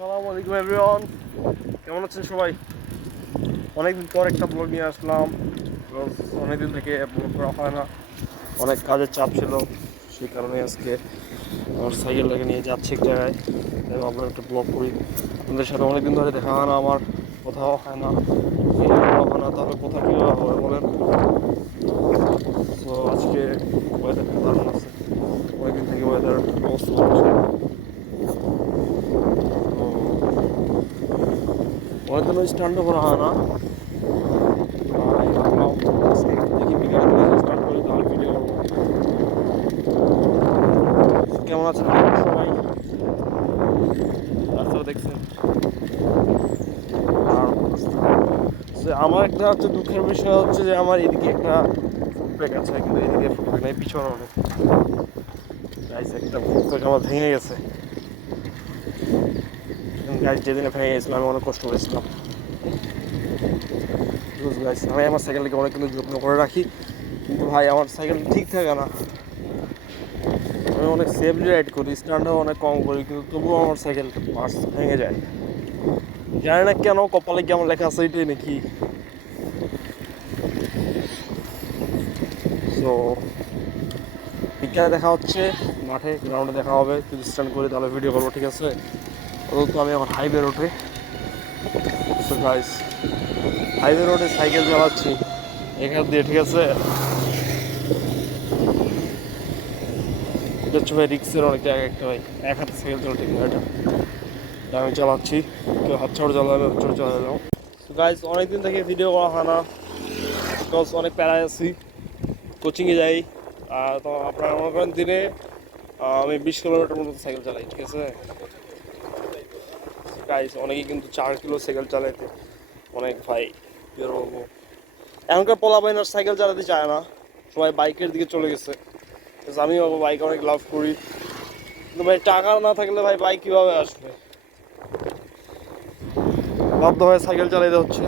আসসালামু আলাইকুম এভরিওয়ান, কেমন আছেন সবাই? অনেকদিন পর একটা ব্লগ নিয়ে আসলাম। অনেকদিন থেকে ব্লগ করা হয় না, অনেক কাজের চাপ ছিল, সেই কারণে আজকে আমার সাইকেলটাকে নিয়ে যাচ্ছি এক জায়গায়। তাই ভাবলাম একটা ব্লগ করি। আপনাদের সাথে অনেকদিন ধরে দেখা হয় না আমার, কোথাও হয় না, তাহলে কোথাও কীভাবে হবে বলেন? তো আজকে ওয়েদারটা দারুণ আছে, অনেকদিন থেকে ওয়েদার অবস্থা ভালো ছিল। অনেকদিন ওই স্ট্যান্ডও করা হয় না, ভাবলাম আজকে দেখি বিকেলে স্টার্ট করি, তাহলে ভিডিও করবো। কেমন আছেন সবাই? রাস্তাটা দেখছেন? আর আমার একটা হচ্ছে দুঃখের বিষয় হচ্ছে যে আমার এদিকে একটা ফুটব্রেক আছে, কিন্তু এদিকে ফুটব্রেক নেই, পিছনে অনেক গাইছে, একটা ফুটব্রেক আমার ভেঙে গেছে। গাইজ যেদিনে ভেঙে গেছিলাম আমি অনেক কষ্ট করেছিলাম। আমি আমার সাইকেলটাকে অনেক কিন্তু যত্ন করে রাখি, কিন্তু ভাই আমার সাইকেল ঠিক থাকে না। আমি অনেক সেফলি রাইড করি, স্ট্যান্ডও অনেক কম করি, কিন্তু তবুও আমার সাইকেল পার্টস ভেঙে যায়। জানি না কেন, কপালে কেমন লেখা আছে এটাই নাকি। তো বিকেলে দেখা হচ্ছে মাঠে, গ্রাউন্ডে দেখা হবে। যদি স্ট্যান্ড করি তাহলে ভিডিও করবো, ঠিক আছে? তো আমি এখন হাইওয়ে রোডে, সো গাইস হাইওয়ে রোডে সাইকেল চালাচ্ছি এখান দিয়ে, ঠিক আছে? এটা হচ্ছে ভাই রিক্সের অনেক জায়গা, একটা ভাই এক হাতে সাইকেল চালা ঠিক না, এটা আমি চালাচ্ছি। কেউ হাত ছাড়ো চালাবে, হাত ছাড়ো চালালাম। তো গাইস অনেকদিন থেকে ভিডিও করা হয় না, বিকজ অনেক প্যারায় আছি, কোচিংয়ে যাই। তো আপনারা মনে করেন দিনে আমি 20 কিলোমিটার মতো সাইকেল চালাই, ঠিক আছে গাইস? অনেকেই কিন্তু 4 কিলো সাইকেল চালাইতে অনেক ভাই বের হবো। এখনকার পোলাপাইন আর সাইকেল চালাতে চায় না, সবাই বাইকের দিকে চলে গেছে। আমিও বাইক অনেক লাভ করি, কিন্তু ভাই টাকা না থাকলে ভাই বাইক কীভাবে আসবে? বাধ্য হয়ে সাইকেল চালাতে হচ্ছে।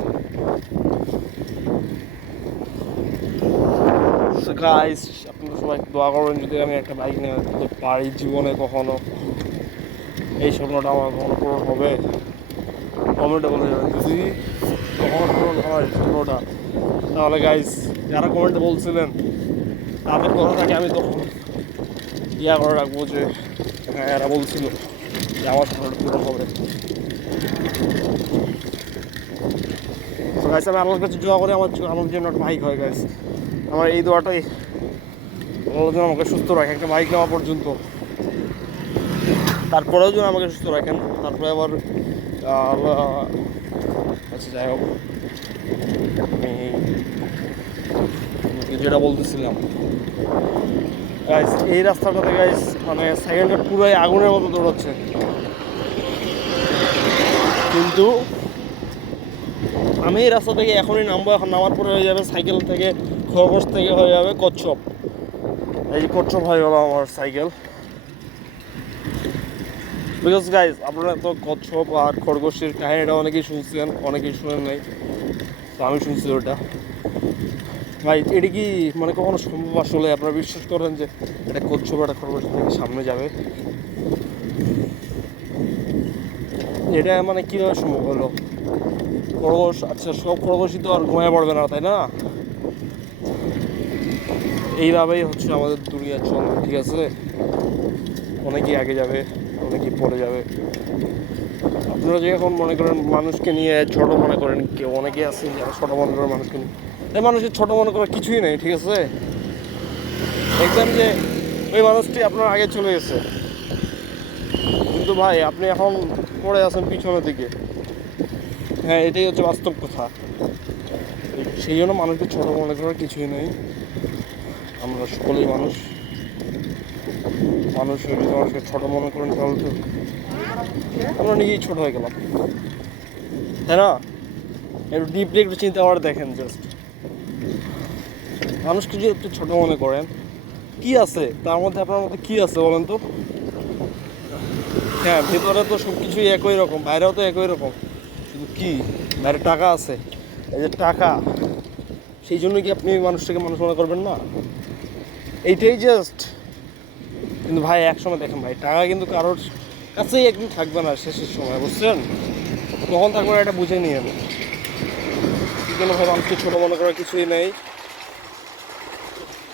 গাইস আপনারা সবাই দোয়া করবেন, যদি আমি একটা বাইক নিয়ে পারি জীবনে কখনো, এই স্বপ্নটা আমার কখনো পূরণ হবে, কমেন্টে বলে যাবেন যদি কখনো পূরণ হয় স্বপ্নটা। তাহলে গাইস যারা কমেন্টে বলছিলেন তাদের কথাটাকে আমি তখন করে রাখবো যে হ্যাঁ এরা বলছিল যে আমার স্বপ্নটা পূরণ হবে। তো গাইস আমি আল্লাহর কাছে দোয়া করি আমার জন্য একটা বাইক হয় গাইস। আমার এই দোয়াটাই আল্লাহ যেন আমাকে সুস্থ রাখে একটা বাইক নেওয়া পর্যন্ত, তারপরেও যেন আমাকে সুস্থ রাখেন। তারপরে আবার আল্লাহ, আচ্ছা যাই হোক, আমি যেটা বলতেছিলাম গাইস, এই রাস্তাটাতে গাইস মানে সাইকেলটা পুরাই আগুনের মতো দৌড়াচ্ছে, কিন্তু আমি এই রাস্তা থেকে এখনই নামবো। এখন নামার পরে হয়ে যাবে সাইকেল থেকে, খরগোশ থেকে হয়ে যাবে কচ্ছপ। এই যে কচ্ছপ হয়ে গেল আমার সাইকেল। বিকজ গাইজ আপনারা তো কচ্ছপ আর খরগোশের কাহিনিটা অনেকেই শুনছেন, অনেকেই শুনেন নাই, তো আমি শুনছি ওটা। ভাই এটা কি মানে কখনো সম্ভব? আসলে আপনারা বিশ্বাস করেন যে এটা কচ্ছপ একটা খরগোশ থেকে সামনে যাবে? এটা মানে কীভাবে সম্ভব হলো? খরগোশ, আচ্ছা সব খরগোশই তো আর ঘুমায় পড়বে না, তাই না? এইভাবেই হচ্ছে আমাদের দুনিয়া চল, ঠিক আছে? অনেকেই আগে যাবে, অনেকেই পরে যাবে। আপনারা যে এখন মনে করেন মানুষকে নিয়ে ছোট মনে করেন, কেউ অনেকে আছে যারা ছোট মনে করেন মানুষকে নিয়ে, এই মানুষের ছোট মনে করার কিছুই নেই, ঠিক আছে? দেখবেন যে ওই মানুষটি আপনার আগে চলে গেছে, কিন্তু ভাই আপনি এখন পড়ে আছেন পিছনের দিকে। হ্যাঁ এটাই হচ্ছে বাস্তব কথা। সেই জন্য মানুষকে ছোট মনে করার কিছুই নেই। আমরা সকলেই মানুষ, মানুষের যদি মানুষকে ছোট মনে করেন তাহলে তো আমরা নিজেই ছোট হয়ে গেলাম, তাই না? একটু ডিপলি একটু চিন্তা করে দেখেন, জাস্ট মানুষকে যদি একটু ছোটো মনে করেন, কি আছে তার মধ্যে? আপনার মধ্যে কি আছে বলেন তো? হ্যাঁ ভেতরে তো সব কিছুই একই রকম, বাইরেও তো একই রকম, শুধু কি বাইরে টাকা আছে। এই যে টাকা, সেই জন্য কি আপনি মানুষটাকে মানুষ মনে করবেন না? এইটাই জাস্ট। কিন্তু ভাই একসময় দেখেন ভাই, টাকা কিন্তু কারোর কাছেই একদিন থাকবে না শেষের সময়, বুঝছেন? কখন থাকবে না এটা বুঝে নিয়ে আমি কি কোনো ভাই মানুষকে ছোটো মনে করার কিছুই নেই।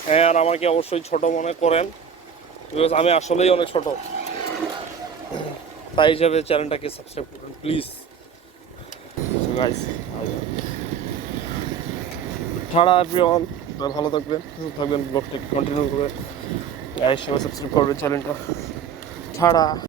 হ্যাঁ, আর আমাকে অবশ্যই ছোট মনে করেন, বিকজ আমি আসলেই অনেক ছোট। তাই হিসাবে চ্যানেলটাকে সাবস্ক্রাইব করুন প্লিজ। গাইস, ছাড়া এভরিওয়ান, ভালো থাকবেন, সুস্থ থাকবেন, ব্লগটা কন্টিনিউ করে গাইস, সবাই সাবস্ক্রাইব করবেন চ্যানেলটা। ছাড়া।